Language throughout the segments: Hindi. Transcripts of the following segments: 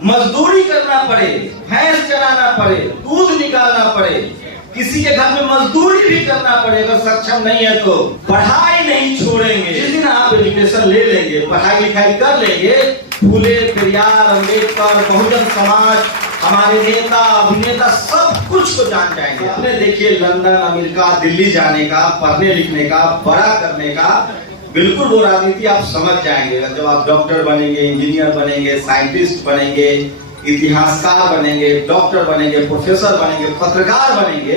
मजदूरी करना पड़े, भैंस चलाना पड़े, दूध निकालना पड़े, किसी के घर में मजदूरी भी करना पड़े, अगर सक्षम नहीं है तो पढ़ाई नहीं छोड़ेंगे। जिस दिन आप एजुकेशन ले लेंगे, पढ़ाई लिखाई कर लेंगे, फूले, पेरियार, अम्बेडकर, बहुजन समाज, हमारे नेता अभिनेता सब कुछ को जान जाएंगे। आपने देखिए लंदन, अमेरिका, दिल्ली जाने का, पढ़ने लिखने का, बड़ा करने का, बिल्कुल वो राजनीति आप समझ जाएंगे। जब आप डॉक्टर बनेंगे, इंजीनियर बनेंगे, साइंटिस्ट बनेंगे, इतिहासकार बनेंगे, डॉक्टर बनेंगे, प्रोफेसर बनेंगे, पत्रकार बनेंगे।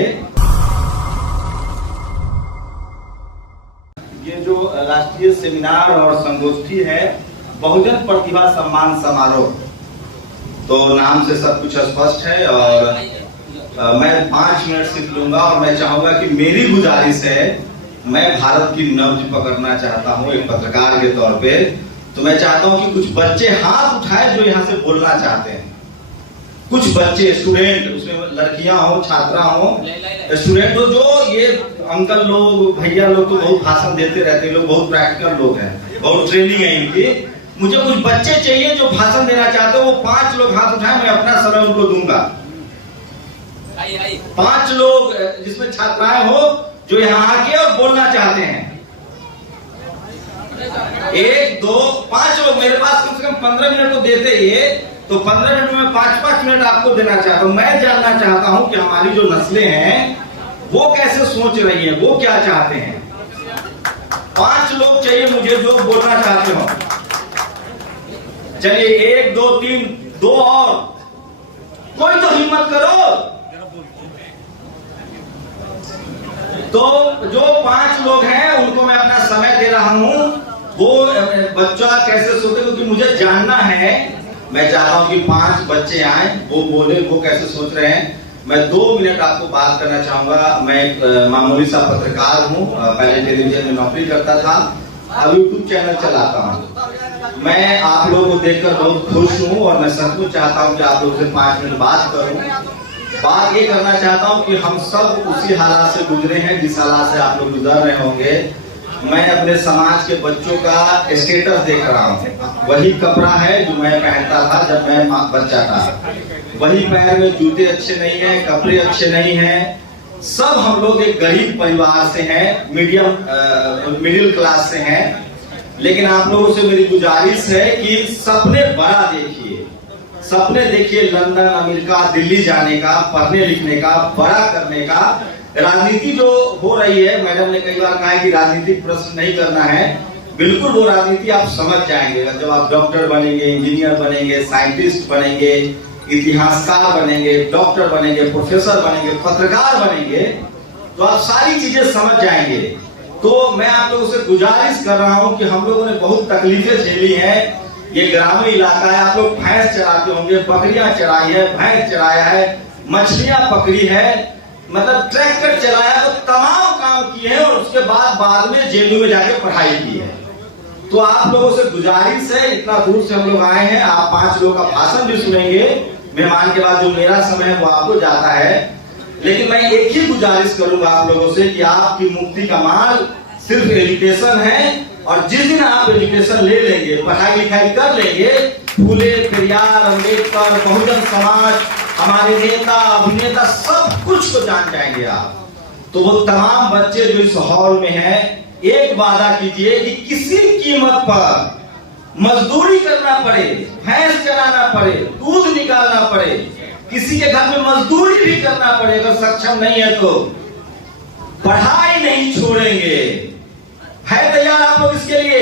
ये जो राष्ट्रीय सेमिनार और संगोष्ठी है बहुजन प्रतिभा सम्मान समारोह, तो नाम से सब कुछ स्पष्ट है। और मैं 5 मिनट सिर्फ लूंगा और मैं चाहूंगा कि मेरी गुजारिश है, मैं भारत की नब्ज पकड़ना चाहता हूं एक पत्रकार के तौर पे, तो मैं चाहता हूं कि कुछ बच्चे हाथ उठाए जो यहाँ से बोलना चाहते हैं। कुछ बच्चे, स्टूडेंट, उसमें लड़कियां हो, छात्रा हो, स्टूडेंट हो, जो ये अंकल लोग, भैया लोग तो बहुत भाषण देते रहते हैं, लोग बहुत प्रैक्टिकल लोग हैं, बहुत ट्रेनिंग है इनकी। मुझे कुछ बच्चे चाहिए जो भाषण देना चाहते हो, वो 5 लोग हाथ उठाए, मैं अपना समय उनको दूंगा। 5 लोग जिसमें छात्राएं हो जो यहाँ आके और बोलना चाहते हैं। 1 2 5 लोग, मेरे पास कम से कम 15 मिनट तो देते ही, तो 15 मिनट में 5-5 मिनट आपको देना चाहता हूं। मैं जानना चाहता हूं कि हमारी जो नस्लें हैं वो कैसे सोच रही हैं, वो क्या चाहते हैं। 5 लोग चाहिए मुझे जो बोलना चाहते हो। चलिए 1 2 3 2 और कोई तो हिम्मत करो। तो जो 5 लोग हैं उनको मैं अपना समय दे रहा हूं। वो बच्चा कैसे सोचे, क्योंकि मुझे जानना है। मैं चाहता हूं कि 5 बच्चे आए, वो बोले वो कैसे सोच रहे हैं। मैं 2 मिनट आपको बात करना चाहूंगा। मैं एक मामूली सा पत्रकार हूं, पहले टेलीविजन में नौकरी करता था, अब यूट्यूब चैनल चलाता हूं। मैं आप लोगों को देखकर बहुत खुश हूं और मैं सचमुच चाहता हूं कि आप लोगों से 5 मिनट बात करूं। बात ये करना चाहता हूं कि हम सब उसी हालात से गुजरे हैं जिस हालात से आप लोग गुजर रहे होंगे। मैं अपने समाज के बच्चों का स्टेटस देख रहा हूं। वही कपड़ा है जो मैं पहनता था जब मैं बच्चा था, वही पैर में जूते अच्छे नहीं हैं, कपड़े अच्छे नहीं हैं। सब हम लोग एक गरीब परिवार से हैं, मिडिल क्लास से हैं। लेकिन आप लोगों से मेरी गुजारिश है कि सपने बड़ा देखिए, सपने देखिए लंदन, अमेरिका, दिल्ली जाने का, पढ़ने लिखने का, बड़ा करने का। राजनीति जो हो रही है, मैडम ने कई बार कहा है कि राजनीतिक प्रश्न नहीं करना है, बिल्कुल वो राजनीति आप समझ जाएंगे जब आप डॉक्टर बनेंगे, इंजीनियर बनेंगे, साइंटिस्ट बनेंगे, इतिहासकार बनेंगे, डॉक्टर बनेंगे, प्रोफेसर बनेंगे, पत्रकार बनेंगे, तो आप सारी चीजें समझ जाएंगे। तो मैं आप लोगों से गुजारिश कर रहा हूं कि हम लोगों ने बहुत तकलीफें झेली हैं। ये ग्रामीण इलाका है, आप लोग भैंस चराते होंगे, बकरियां चराई है, भैंस चराया है, मछलियां पकड़ी है, मतलब ट्रैक्टर चलाया, तो तमाम काम किए हैं और उसके बाद में जेलों में जाके पढ़ाई की है। तो आप लोगों से गुजारिश है, इतना दूर से हम लोग आए हैं, आप 5 लोगों का भाषण भी सुनेंगे। मेहमान के बाद जो मेरा समय है वो आपको जाता है, लेकिन मैं एक ही गुजारिश करूंगा आप लोगों से कि आपकी मुक्ति का माल सिर्फ एजुकेशन है। और जिस दिन आप एजुकेशन ले लेंगे, पढ़ाई लिखाई कर लेंगे, फूले, पेरियार, अम्बेडकर, बहुजन समाज, हमारे नेता अभिनेता सब कुछ को जान जाएंगे आप। तो वो तमाम बच्चे जो इस हॉल में हैं, एक वादा कीजिए कि किसी कीमत पर मजदूरी करना पड़े, भैंस चलाना पड़े, दूध निकालना पड़े, किसी के घर में मजदूरी भी करना पड़े, अगर सक्षम नहीं है तो पढ़ाई नहीं छोड़ेंगे। है तैयार आप लोग इसके लिए?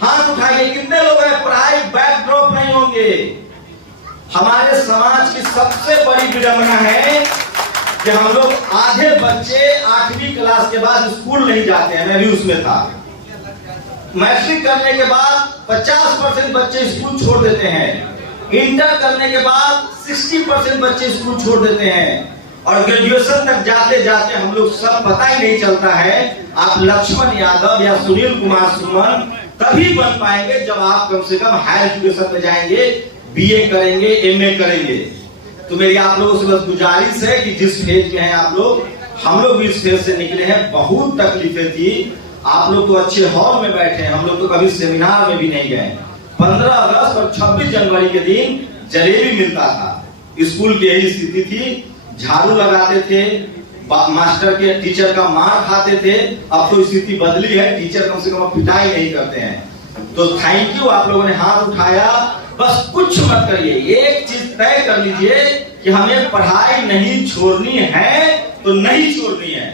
हाथ उठाइए। कितने लोग हैं? पढ़ाई बैकड्रॉप नहीं होंगे। हमारे समाज की सबसे बड़ी विडंबना है कि हम लोग आधे बच्चे 8वीं क्लास के बाद स्कूल नहीं जाते हैं। मैं भी उसमें था। मैट्रिक करने के बाद 50% बच्चे स्कूल छोड़ देते हैं। इंटर करने के बाद 60% बच्चे स्कूल छोड़ देते हैं। और ग्रेजुएशन तक जाते जाते हम लोग सब पता ही नहीं चलता है। आप लक्ष्मण यादव या सुनील कुमार सुमन तभी बन पाएंगे जब आप कम से कम हायर एजुकेशन में जाएंगे, बीए करेंगे, एमए करेंगे। तो मेरी आप लोगों से बस गुजारिश है कि जिस फेज में हैं आप लोग, हम लोग भी इस फेज से निकले हैं। बहुत तकलीफें थी। आप लोग तो अच्छे हॉल में बैठे हैं, हम लोग तो कभी सेमिनार में भी नहीं गए। 15 अगस्त और 26 जनवरी के दिन जलेबी मिलता था। स्कूल की यही स्थिति थी, झाड़ू लगाते थे, मास्टर के टीचर का मार खाते थे। अब तो स्थिति बदली है, टीचर कम से कम पिटाई नहीं करते हैं। तो थैंक यू, आप लोगों ने हाथ उठाया। बस कुछ मत करिए, एक चीज तय कर लीजिए कि हमें पढ़ाई नहीं छोड़नी है तो नहीं छोड़नी है।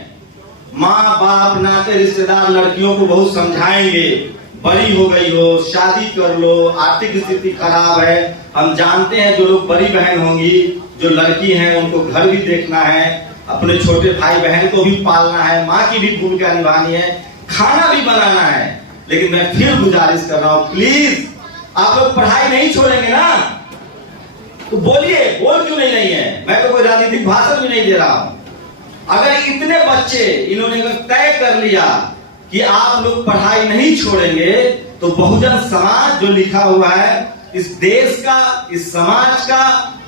माँ बाप नाते रिश्तेदार लड़कियों को बहुत समझाएंगे, बड़ी हो गई हो, शादी कर लो, आर्थिक स्थिति खराब है। हम जानते हैं जो लोग बड़ी बहन होंगी, जो लड़की हैं, उनको घर भी देखना है, अपने छोटे भाई बहन को भी पालना है, माँ की भी भूमिका निभानी है, खाना भी बनाना है। लेकिन मैं फिर गुजारिश कर रहा हूँ, प्लीज आप लोग पढ़ाई नहीं छोड़ेंगे ना, तो बोलिए, बोल क्यों नहीं है। मैं तो कोई राजनीतिक भाषण भी नहीं दे रहा हूं। अगर इतने बच्चे इन्होंने तय कर लिया कि आप लोग पढ़ाई नहीं छोड़ेंगे, तो बहुजन समाज जो लिखा हुआ है, इस देश का, इस समाज का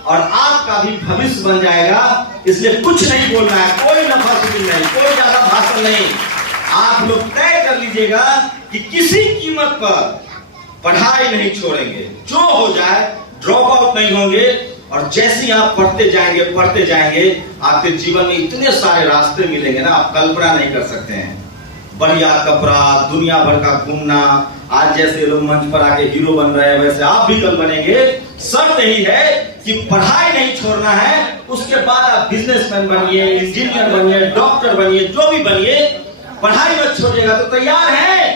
और आपका भी भविष्य बन जाएगा। इसलिए कुछ नहीं बोलना है, कोई नफासुदी नहीं, कोई ज्यादा भाषण नहीं। आप लोग तय कर लीजिएगा कि किसी कीमत पर पढ़ाई नहीं छोड़ेंगे, जो हो जाए ड्रॉप आउट नहीं होंगे। और जैसे ही आप पढ़ते जाएंगे, आपके जीवन में इतने सारे रास्ते मिलेंगे ना, आप कल्पना नहीं कर सकते हैं। बढ़िया कपड़ा, दुनिया भर का घूमना, आज जैसे लोग मंच पर आके हीरो बन रहे हैं, वैसे आप भी कल बनेंगे। शर्त यही है कि पढ़ाई नहीं छोड़ना है। उसके बाद आप बिजनेसमैन बनिए, इंजीनियर बनिए, डॉक्टर बनिए, जो भी बनिए, पढ़ाई मत छोड़िएगा। तो तैयार है?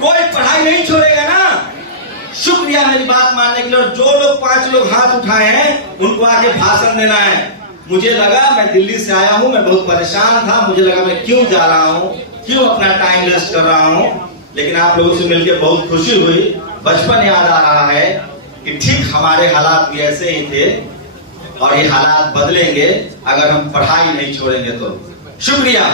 कोई पढ़ाई नहीं छोड़ेगा ना? शुक्रिया मेरी बात मानने के लिए। और जो लोग 5 लोग हाथ उठाए हैं, उनको आके भाषण देना है। मुझे लगा, मैं दिल्ली से आया हूं, मैं बहुत परेशान था, मुझे लगा मैं क्यों जा रहा हूं, क्यों अपना टाइम वेस्ट कर रहा हूं। लेकिन आप लोगों से मिलकर बहुत खुशी हुई, बचपन याद आ रहा है कि ठीक हमारे हालात भी ऐसे ही थे और ये हालात बदलेंगे अगर हम पढ़ाई नहीं छोड़ेंगे तो। शुक्रिया।